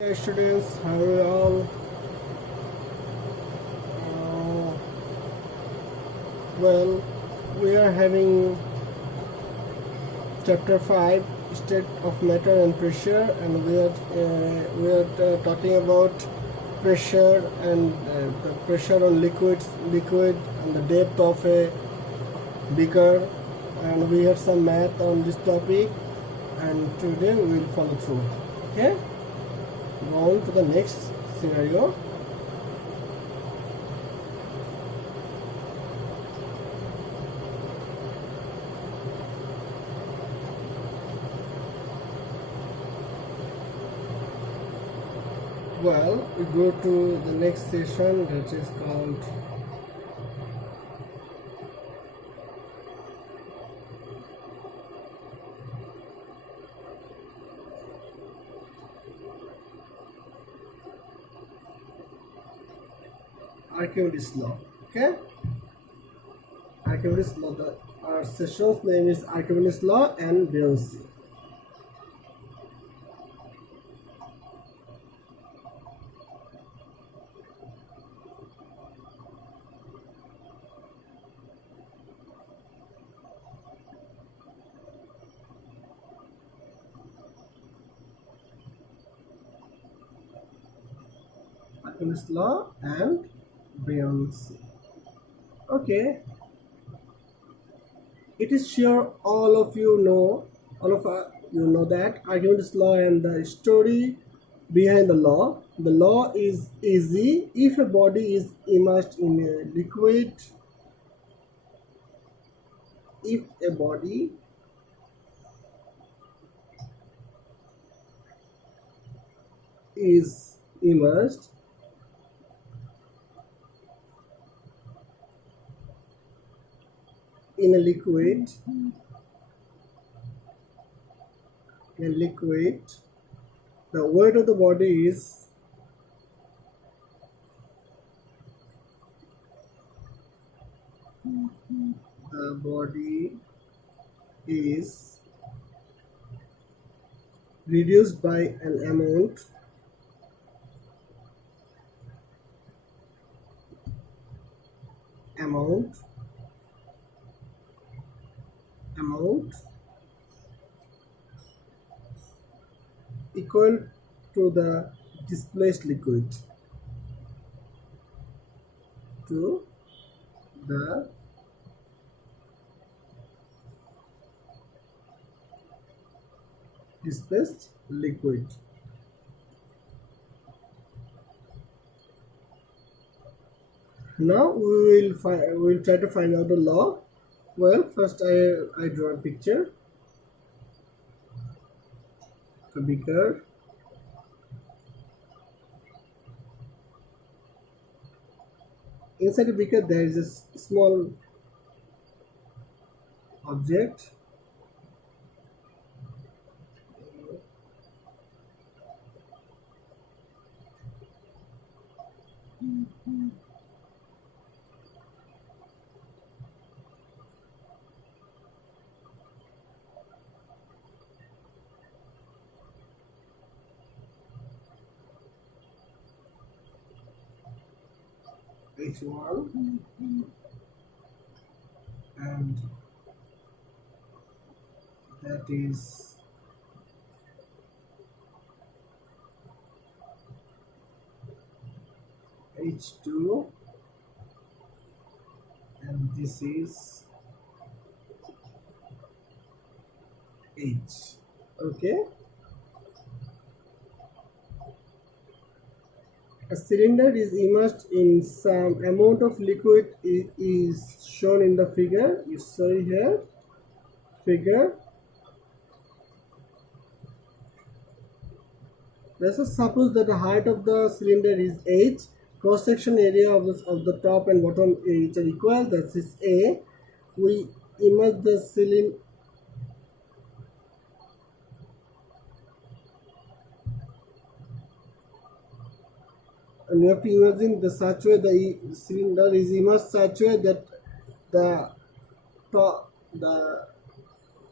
Hey students, how are you all? Uh, well, we are having chapter 5, state of matter and pressure, and we are talking about pressure and the pressure on liquid and the depth of a beaker, and we had some math on this topic, and today we will follow through. Okay, go on to the next scenario. Well, we go to the next session that is called Archimedes law. Okay, Archimedes law. Our session's name is Archimedes law and buoyancy. Archimedes law and buoyancy. Okay, it is sure all of you know, you know that Archimedes law and the story behind the law. The law is easy. If a body is immersed in a liquid, if a body is immersed in a liquid, the weight of the body is reduced by an amount equal to the displaced liquid, to the displaced liquid. Now we will try to find out the law. Well, first I draw a picture. A beaker. Inside the beaker there is a small object. H1 and that is H2 and this is H. Okay, a cylinder is immersed in some amount of liquid is shown in the figure. You see here figure. Let us suppose that the height of the cylinder is h, cross section area of the top and bottom are equal, that is A. We immerse the cylinder. And you have to imagine the such way the cylinder is immersed such way that the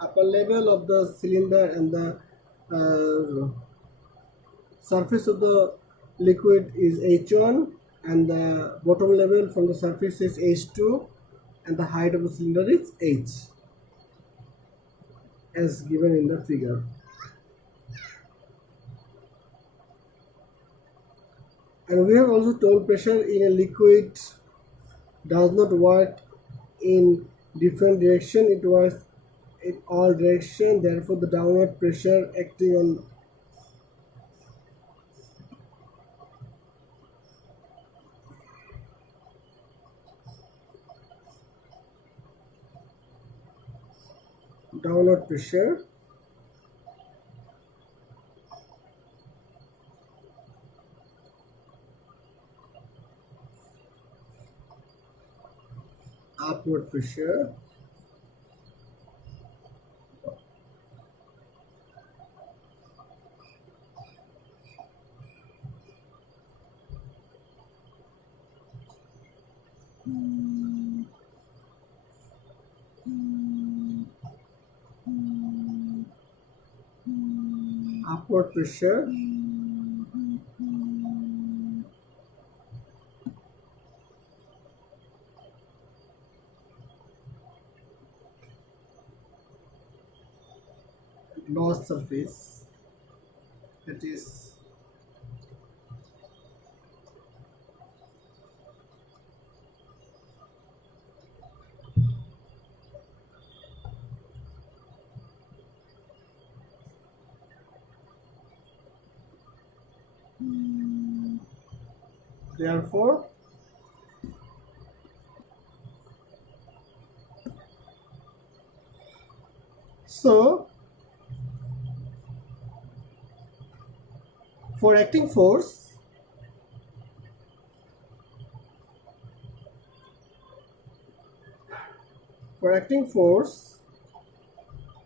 upper level of the cylinder and the surface of the liquid is H1 and the bottom level from the surface is H2 and the height of the cylinder is H as given in the figure. And we have also told pressure in a liquid does not work in different direction, it works in all direction. Therefore the downward pressure acting on downward pressure upward pressure upward pressure lost surface, that is therefore so for acting force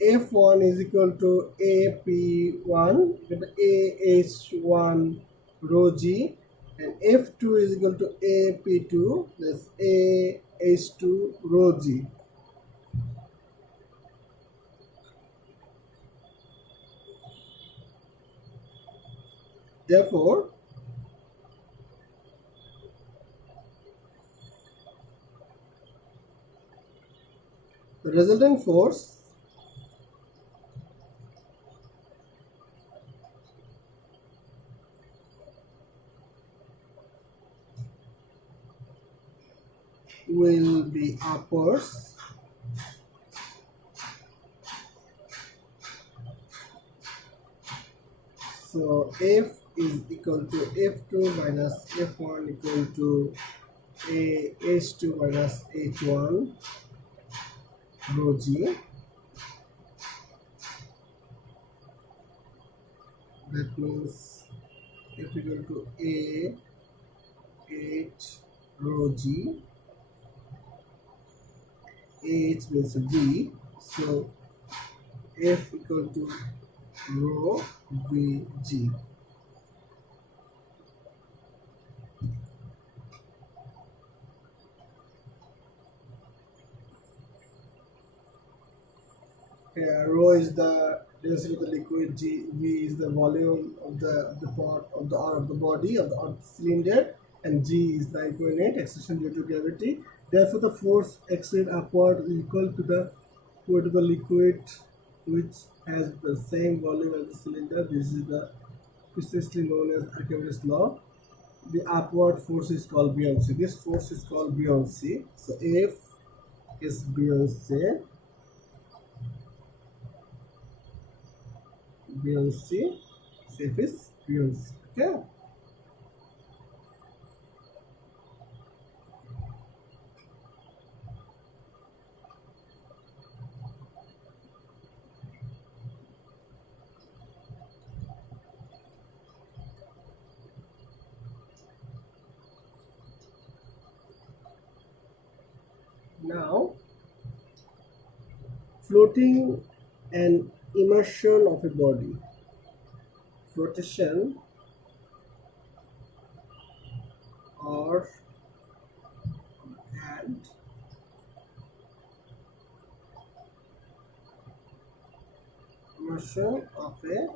F1 is equal to AP1 AH1 rho g and F2 is equal to AP2 plus AH2 rho g. Therefore the resultant force will be upwards so F is equal to F2 minus F1 equal to H2 minus H1 rho g. That means F equal to A H rho g. H means V, so F equal to rho Vg. Rho is the density of the liquid, G, V is the volume of the part of the body of the cylinder, and G is the equivalent acceleration due to gravity. Therefore, the force acting upward is equal to the liquid which has the same volume as the cylinder. This is the precisely known as Archimedes law. The upward force is called buoyancy. This force is called buoyancy. So F is buoyancy. Buoyancy. F is buoyancy. Okay. Now, floating and immersion of a body. Flotation or and immersion of a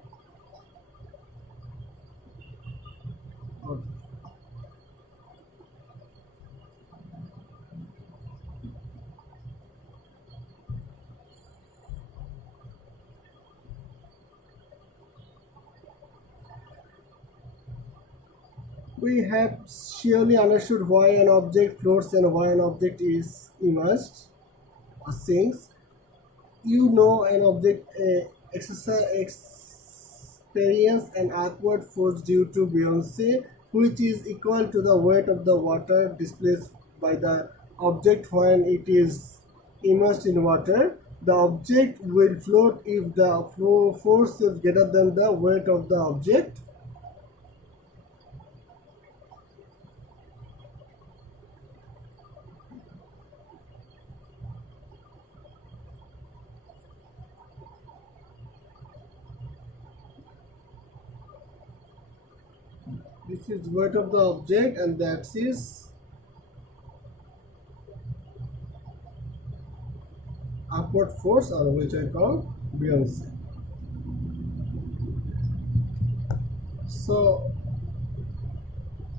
We have surely understood why an object floats and why an object is immersed or sinks. You know an object experience an upward force due to buoyancy, which is equal to the weight of the water displaced by the object when it is immersed in water. The object will float if the force is greater than the weight of the object. This is weight of the object, and that is upward force, or which I call buoyancy. So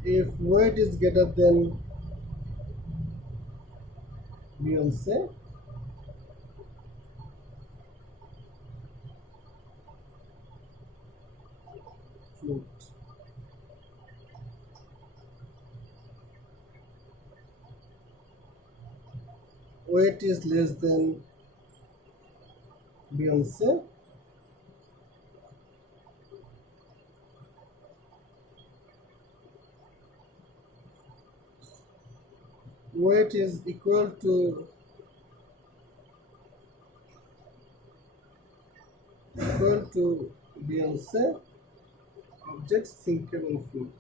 if weight is greater than buoyancy, float. Weight is less than buoyancy, weight is equal to buoyancy, object sinkable float.